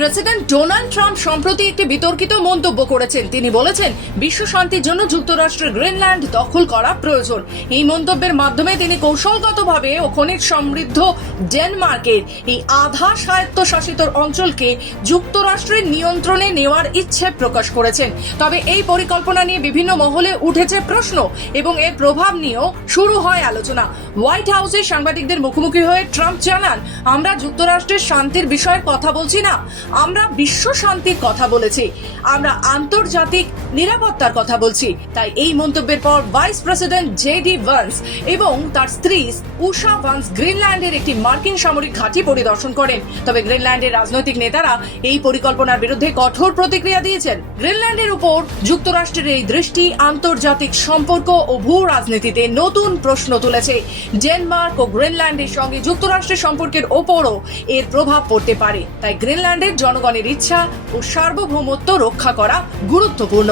President Donald Trump সম্প্রতি একটি বিতর্কিত মন্তব্য করেছেন। তিনি বলেছেন বিশ্ব শান্তির জন্য যুক্তরাষ্ট্রের গ্রিনল্যান্ড দখল করা প্রয়োজন। এই মন্তব্যের মাধ্যমে তিনি কৌশলগতভাবে ও খনিজ সমৃদ্ধ ডেনমার্কের এই আধা স্বায়ত্তশাসিত অঞ্চলকে যুক্তরাষ্ট্রের নিয়ন্ত্রণে নেওয়ার ইচ্ছে প্রকাশ করেছেন। তবে এই পরিকল্পনা নিয়ে বিভিন্ন মহলে উঠেছে প্রশ্ন এবং এর প্রভাব নিয়েও শুরু হয় আলোচনা। হোয়াইট হাউসে সাংবাদিকদের মুখোমুখি হয়ে ট্রাম্প জানান, আমরা যুক্তরাষ্ট্রের শান্তির বিষয়ে কথা বলছি না, আমরা বিশ্ব শান্তির কথা বলেছি, আমরা আন্তর্জাতিক নিরাপত্তার কথা বলছি। তাই এই মন্তব্যের পর ভাইস প্রেসিডেন্ট জেডি ভান্স এবং তার স্ত্রী উষা ভান্স গ্রিনল্যান্ডের একটি মার্কিন সামরিক ঘাঁটি পরিদর্শন করেন। তবে গ্রিনল্যান্ডের রাজনৈতিক নেতারা এই পরিকল্পনার বিরুদ্ধে কঠোর প্রতিক্রিয়া দিয়েছেন। গ্রিনল্যান্ডের উপর যুক্তরাষ্ট্রের এই দৃষ্টি আন্তর্জাতিক সম্পর্ক ও ভূ রাজনীতিতে নতুন প্রশ্ন তুলেছে। ডেনমার্ক ও গ্রিনল্যান্ডের সঙ্গে যুক্তরাষ্ট্রের সম্পর্কের ওপরও এর প্রভাব পড়তে পারে। তাই গ্রিনল্যান্ডের জনগণের ইচ্ছা ও সার্বভৌমত্ব রক্ষা করা গুরুত্বপূর্ণ।